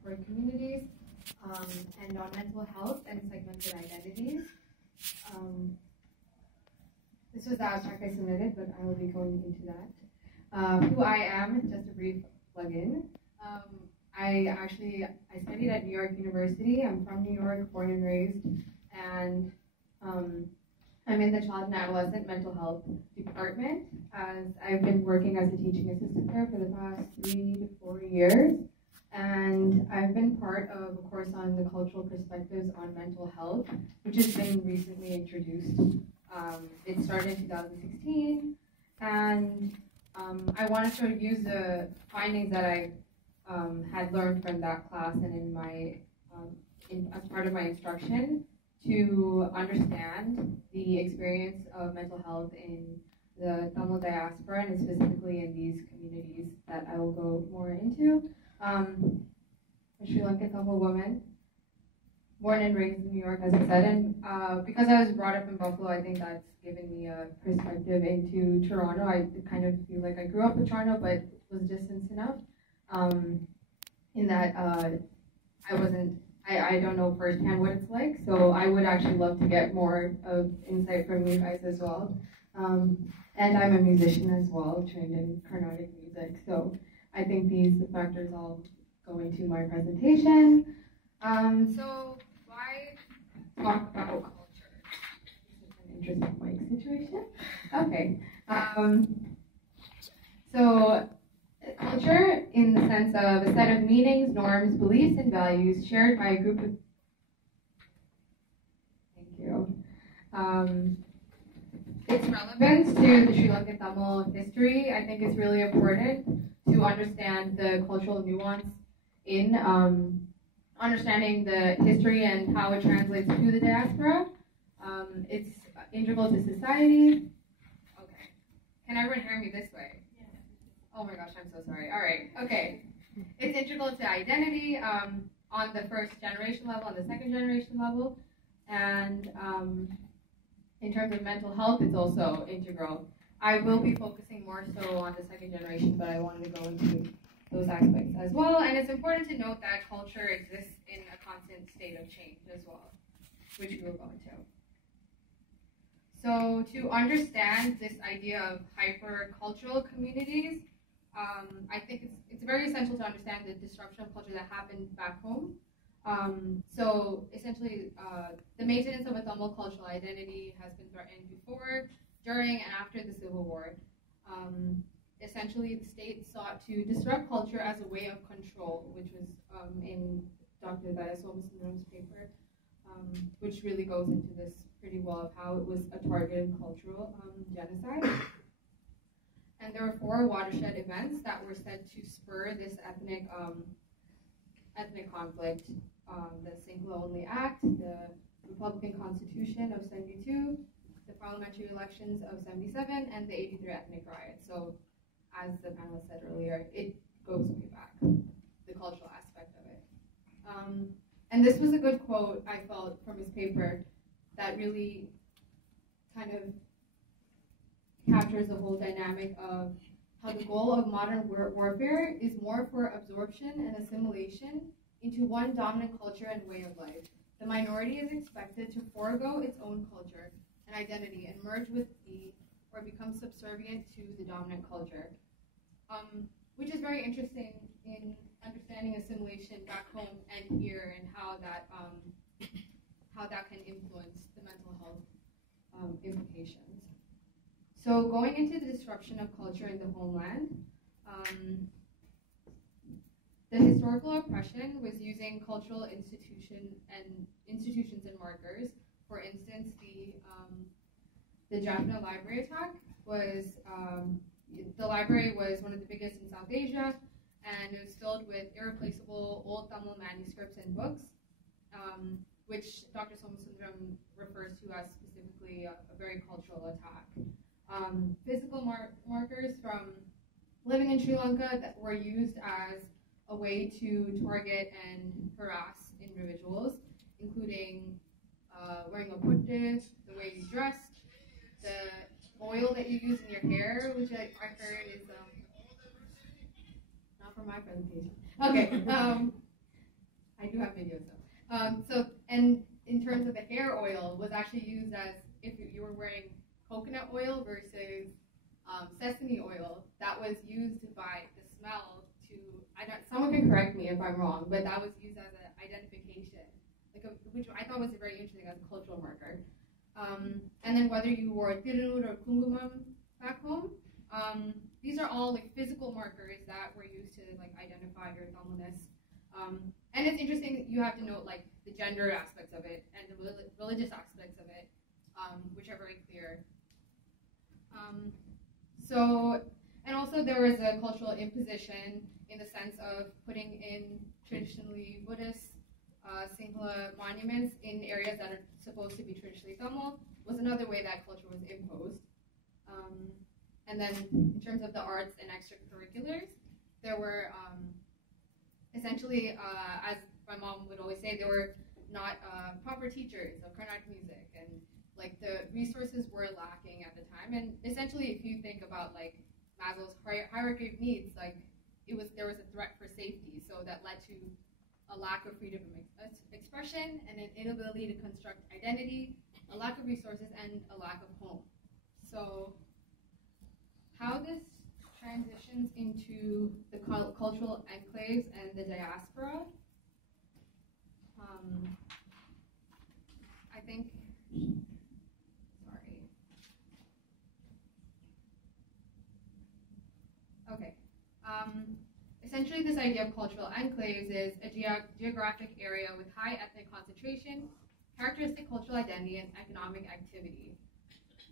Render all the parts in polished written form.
diasporic communities, and on mental health and segmented identities. This was the abstract I submitted, but I will be going into that. Who I am, just a brief plug-in. I studied at New York University. I'm from New York, born and raised, and I'm in the child and adolescent mental health department, as I've been working as a teaching assistant there for the past 3 to 4 years. And I've been part of a course on the cultural perspectives on mental health, which has been recently introduced. It started in 2016, and I want to sort of use the findings that I had learned from that class and in my as part of my instruction to understand the experience of mental health in the Tamil diaspora, and specifically in these communities that I will go more into. A Sri Lankan Tamil woman, born and raised in New York, as I said, and because I was brought up in Buffalo, I think that's given me a perspective into Toronto. I kind of feel like I grew up in Toronto, but was distance enough in that I don't know firsthand what it's like, so I would actually love to get more of insight from you guys as well. And I'm a musician as well, trained in Carnatic music, so I think these factors all go into my presentation. So why talk about culture? This is an interesting mic situation. Okay. So culture, in the sense of a set of meanings, norms, beliefs, and values shared by a group of... Thank you. Its relevance to the Sri Lankan Tamil history, I think, is really important to understand the cultural nuance in understanding the history and how it translates to the diaspora. It's integral to society. Okay. Can everyone hear me this way? Oh my gosh, I'm so sorry. All right, okay. It's integral to identity on the first generation level, on the second generation level, and in terms of mental health, it's also integral. I will be focusing more so on the second generation, but I wanted to go into those aspects as well. And it's important to note that culture exists in a constant state of change as well, which we will go into. So to understand this idea of hyper-cultural communities, I think it's very essential to understand the disruption of culture that happened back home. So essentially, the maintenance of a Tamil cultural identity has been threatened before, during, and after the Civil War. Essentially, the state sought to disrupt culture as a way of control, which was in Dr. Dayasomasundaram's paper, which really goes into this pretty well of how it was a targeted cultural genocide. And there were 4 watershed events that were said to spur this ethnic conflict: the Sinhala-only Act, the Republican Constitution of '72, the parliamentary elections of '77, and the '83 ethnic riot. So, as the panelist said earlier, it goes way back, the cultural aspect of it. And this was a good quote, I felt, from his paper that really kind of captures the whole dynamic of how the goal of modern warfare is more for absorption and assimilation into one dominant culture and way of life. The minority is expected to forego its own culture and identity and merge with or become subservient to the dominant culture, which is very interesting in understanding assimilation back home and here, and how that can influence the mental health implications. So going into the disruption of culture in the homeland, the historical oppression was using cultural institutions and markers. For instance, the Jaffna library attack was, the library was one of the biggest in South Asia, and it was filled with irreplaceable old Tamil manuscripts and books, which Dr. Somasundaram refers to as specifically a very cultural attack. Physical markers from living in Sri Lanka that were used as a way to target and harass individuals, including wearing a putte, the way you dressed, the oil that you use in your hair, which I heard is not for my presentation. Okay. do have videos though. And in terms of the hair oil, was actually used as if you were wearing coconut oil versus sesame oil. That was used by the smell to. Someone can correct me if I'm wrong, but that was used as an identification, which I thought was very interesting as a cultural marker. And then whether you wore tirur or kungumam back home, these are all like physical markers that were used to like identify your Tamilness. And it's interesting, you have to note like the gender aspects of it and the religious aspects of it, which are very clear. And also there was a cultural imposition in the sense of putting in traditionally Buddhist Sinhala monuments in areas that are supposed to be traditionally Tamil was another way that culture was imposed. And then in terms of the arts and extracurriculars, there were essentially, as my mom would always say, there were not proper teachers of Carnatic music, and like the resources were lacking at the time. And essentially, if you think about like Maslow's hierarchy of needs, like there was a threat for safety, so that led to a lack of freedom of expression and an inability to construct identity, a lack of resources, and a lack of home. So how this transitions into the cultural enclaves and the diaspora, I think, sorry. Okay. Essentially, this idea of cultural enclaves is a geographic area with high ethnic concentration, characteristic cultural identity, and economic activity.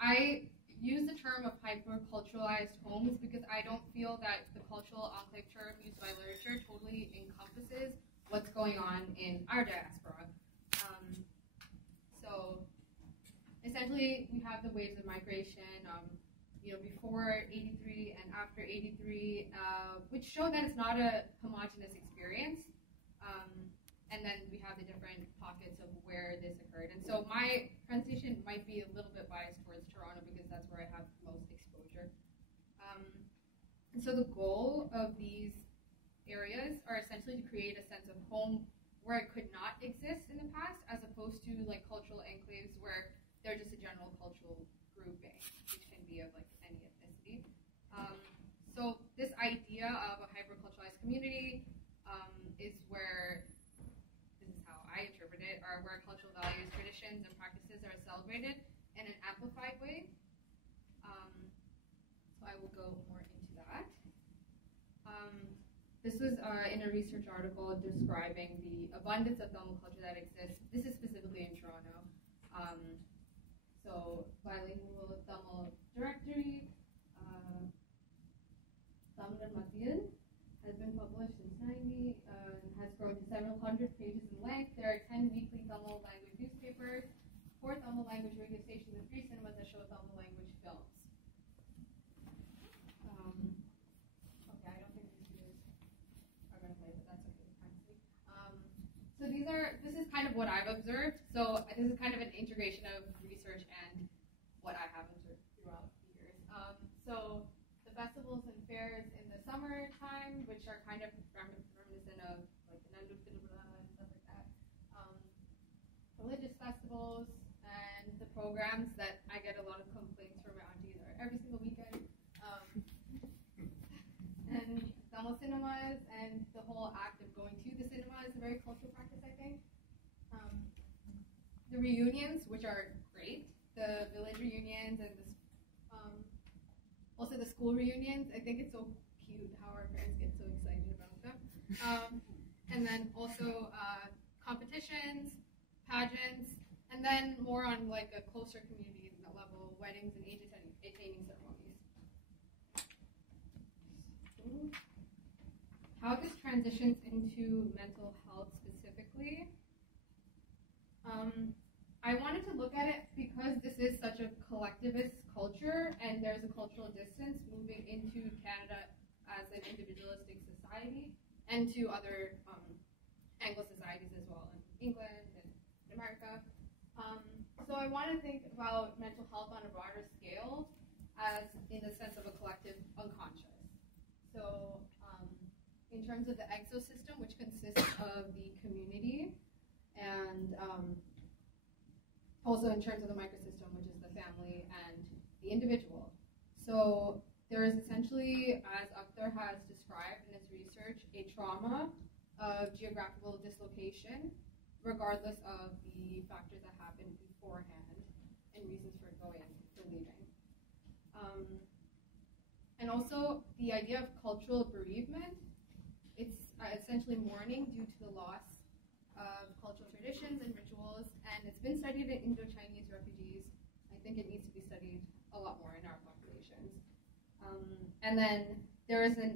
I use the term of hyper-culturalized homes because I don't feel that the cultural enclave term used by literature totally encompasses what's going on in our diaspora. So essentially, we have the waves of migration, before 83 and after 83, which show that it's not a homogeneous experience. And then we have the different pockets of where this occurred. And so my presentation might be a little bit biased towards Toronto because that's where I have most exposure. And so the goal of these areas are essentially to create a sense of home where it could not exist in the past, as opposed to like cultural enclaves where they're just a general cultural grouping, which can be of like any ethnicity. So this idea of a hyper-culturalized community is where, this is how I interpret it, are where cultural values, traditions, and practices are celebrated in an amplified way. So I will go more into that. This was in a research article describing the abundance of Tamil culture that exists. This is specifically in Toronto. So bilingual Tamil directory, Tamil Mathiyan, has been published since 90 and has grown to several hundred pages in length. There are 10 weekly Tamil language newspapers, 4 Tamil language radio stations, and 3 cinemas that show Tamil language films. Okay, I don't think these videos are going to play, but that's okay. So this is kind of what I've observed. So this is kind of an integration of research and what I have observed throughout the years. So the festivals and fairs in the summertime, which are kind of reminiscent of like the Nandu Filibra and stuff like that. Religious festivals and the programs that I get a lot of complaints from my aunties are every single weekend. And Tamil cinemas and the whole act of going to the cinema is a very cultural practice, I think. The reunions, which are great, the village reunions and also the school reunions. I think it's so cute how our parents get so excited about them. And then also competitions, pageants, and then more on like a closer community level, weddings and age-attaining ceremonies. How this transitions into mental health specifically. I wanted to look at it because this is such a collectivist culture and there's a cultural distance moving into Canada as an individualistic society and to other Anglo societies as well, in England and America. So I want to think about mental health on a broader scale as in the sense of a collective unconscious. So in terms of the exosystem, which consists of the community also in terms of the microsystem, which is the family and the individual. So there is essentially, as Akhtar has described in his research, a trauma of geographical dislocation, regardless of the factors that happened beforehand and reasons for leaving. And also the idea of cultural bereavement. It's essentially mourning due to the loss of cultural traditions and rituals, and it's been studied in Indo-Chinese refugees. I think it needs to be studied a lot more in our populations. And then there is an